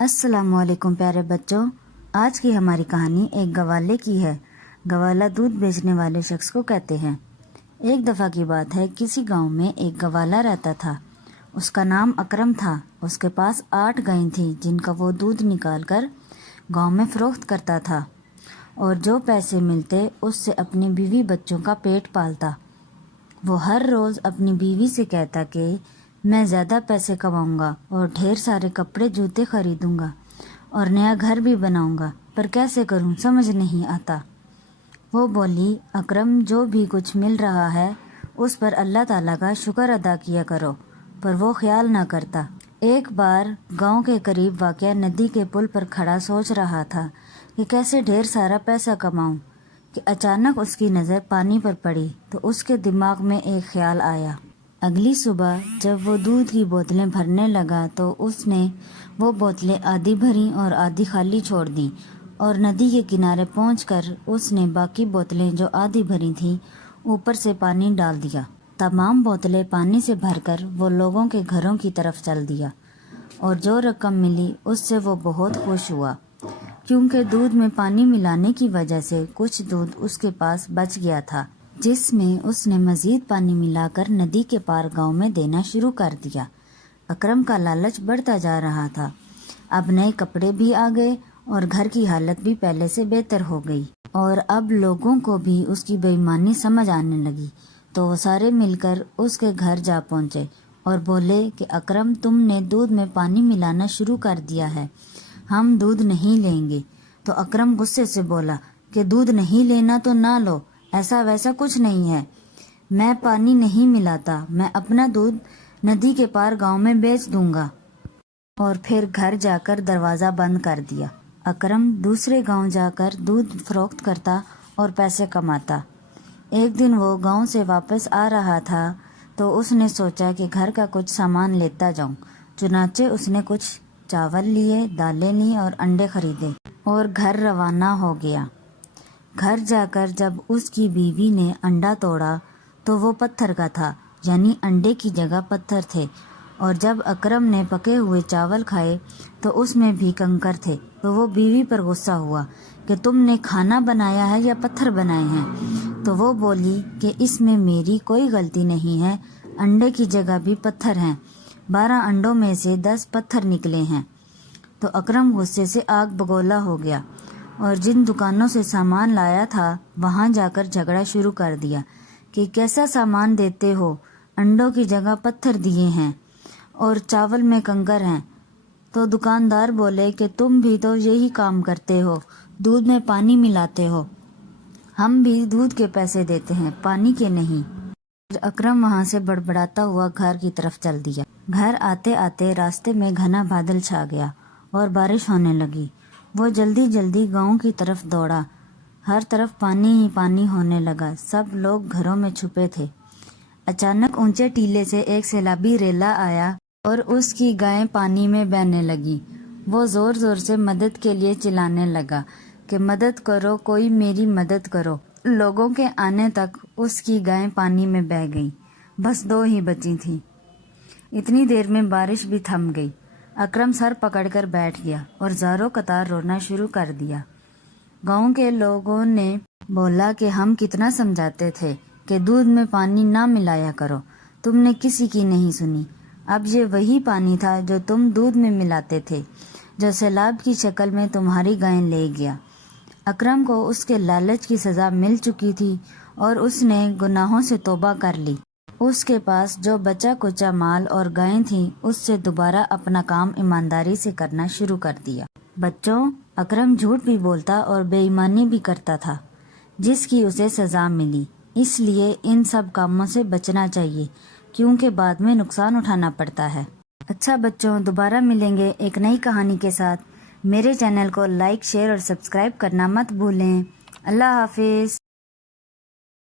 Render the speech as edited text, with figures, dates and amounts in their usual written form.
السلام علیکم پیارے بچوں، آج کی ہماری کہانی ایک گوالے کی ہے۔ گوالا دودھ بیچنے والے شخص کو کہتے ہیں۔ ایک دفعہ کی بات ہے، کسی گاؤں میں ایک گوالا رہتا تھا۔ اس کا نام اکرم تھا۔ اس کے پاس 8 گائیں تھیں جن کا وہ دودھ نکال کر گاؤں میں فروخت کرتا تھا اور جو پیسے ملتے اس سے اپنی بیوی بچوں کا پیٹ پالتا۔ وہ ہر روز اپنی بیوی سے کہتا کہ میں زیادہ پیسے کماؤں گا اور ڈھیر سارے کپڑے جوتے خریدوں گا اور نیا گھر بھی بناؤں گا، پر کیسے کروں سمجھ نہیں آتا۔ وہ بولی، اکرم، جو بھی کچھ مل رہا ہے اس پر اللہ تعالیٰ کا شکر ادا کیا کرو، پر وہ خیال نہ کرتا۔ ایک بار گاؤں کے قریب واقع ندی کے پل پر کھڑا سوچ رہا تھا کہ کیسے ڈھیر سارا پیسہ کماؤں کہ اچانک اس کی نظر پانی پر پڑی تو اس کے دماغ میں ایک خیال آیا۔ اگلی صبح جب وہ دودھ کی بوتلیں بھرنے لگا تو اس نے وہ بوتلیں آدھی بھری اور آدھی خالی چھوڑ دیں اور ندی کے کنارے پہنچ کر اس نے باقی بوتلیں جو آدھی بھری تھیں اوپر سے پانی ڈال دیا۔ تمام بوتلیں پانی سے بھر کر وہ لوگوں کے گھروں کی طرف چل دیا اور جو رقم ملی اس سے وہ بہت خوش ہوا، کیونکہ دودھ میں پانی ملانے کی وجہ سے کچھ دودھ اس کے پاس بچ گیا تھا، جس میں اس نے مزید پانی ملا کر ندی کے پار گاؤں میں دینا شروع کر دیا۔ اکرم کا لالچ بڑھتا جا رہا تھا۔ اب نئے کپڑے بھی آ گئے اور گھر کی حالت بھی پہلے سے بہتر ہو گئی، اور اب لوگوں کو بھی اس کی بے ایمانی سمجھ آنے لگی، تو وہ سارے مل کر اس کے گھر جا پہنچے اور بولے کہ اکرم، تم نے دودھ میں پانی ملانا شروع کر دیا ہے، ہم دودھ نہیں لیں گے۔ تو اکرم غصے سے بولا کہ دودھ نہیں لینا تو نہ لو، ایسا ویسا کچھ نہیں ہے، میں پانی نہیں ملاتا، میں اپنا دودھ ندی کے پار گاؤں میں بیچ دوں گا۔ اور پھر گھر جا کر دروازہ بند کر دیا۔ اکرم دوسرے گاؤں جا کر دودھ فروخت کرتا اور پیسے کماتا۔ ایک دن وہ گاؤں سے واپس آ رہا تھا تو اس نے سوچا کہ گھر کا کچھ سامان لیتا جاؤں، چنانچہ اس نے کچھ چاول لیے، دالیں لیں اور انڈے خریدے اور گھر روانہ ہو گیا۔ گھر جا کر جب اس کی بیوی نے انڈا توڑا تو وہ پتھر کا تھا، یعنی انڈے کی جگہ پتھر تھے، اور جب اکرم نے پکے ہوئے چاول کھائے تو اس میں بھی کنکر تھے، تو وہ بیوی پر غصہ ہوا کہ تم نے کھانا بنایا ہے یا پتھر بنائے ہیں؟ تو وہ بولی کہ اس میں میری کوئی غلطی نہیں ہے، انڈے کی جگہ بھی پتھر ہیں، 12 انڈوں میں سے 10 پتھر نکلے ہیں۔ تو اکرم غصے سے آگ بگولا ہو گیا اور جن دکانوں سے سامان لایا تھا وہاں جا کر جھگڑا شروع کر دیا کہ کیسا سامان دیتے ہو، انڈوں کی جگہ پتھر دیے ہیں اور چاول میں کنکر ہیں۔ تو دکاندار بولے کہ تم بھی تو یہی کام کرتے ہو، دودھ میں پانی ملاتے ہو، ہم بھی دودھ کے پیسے دیتے ہیں، پانی کے نہیں۔ اکرم وہاں سے بڑبڑاتا ہوا گھر کی طرف چل دیا۔ گھر آتے آتے راستے میں گھنا بادل چھا گیا اور بارش ہونے لگی۔ وہ جلدی جلدی گاؤں کی طرف دوڑا، ہر طرف پانی ہی پانی ہونے لگا، سب لوگ گھروں میں چھپے تھے۔ اچانک اونچے ٹیلے سے ایک سیلابی ریلا آیا اور اس کی گائیں پانی میں بہنے لگی۔ وہ زور زور سے مدد کے لیے چلانے لگا کہ مدد کرو، کوئی میری مدد کرو۔ لوگوں کے آنے تک اس کی گائیں پانی میں بہہ گئیں، بس 2 ہی بچی تھیں۔ اتنی دیر میں بارش بھی تھم گئی۔ اکرم سر پکڑ کر بیٹھ گیا اور زاروں قطار رونا شروع کر دیا۔ گاؤں کے لوگوں نے بولا کہ ہم کتنا سمجھاتے تھے کہ دودھ میں پانی نہ ملایا کرو، تم نے کسی کی نہیں سنی۔ اب یہ وہی پانی تھا جو تم دودھ میں ملاتے تھے، جو سیلاب کی شکل میں تمہاری گائیں لے گیا۔ اکرم کو اس کے لالچ کی سزا مل چکی تھی اور اس نے گناہوں سے توبہ کر لی۔ اس کے پاس جو بچا کچا مال اور گائیں تھیں اس سے دوبارہ اپنا کام ایمانداری سے کرنا شروع کر دیا۔ بچوں، اکرم جھوٹ بھی بولتا اور بے ایمانی بھی کرتا تھا، جس کی اسے سزا ملی۔ اس لیے ان سب کاموں سے بچنا چاہیے، کیونکہ بعد میں نقصان اٹھانا پڑتا ہے۔ اچھا بچوں، دوبارہ ملیں گے ایک نئی کہانی کے ساتھ۔ میرے چینل کو لائک، شیئر اور سبسکرائب کرنا مت بھولیں۔ اللہ حافظ۔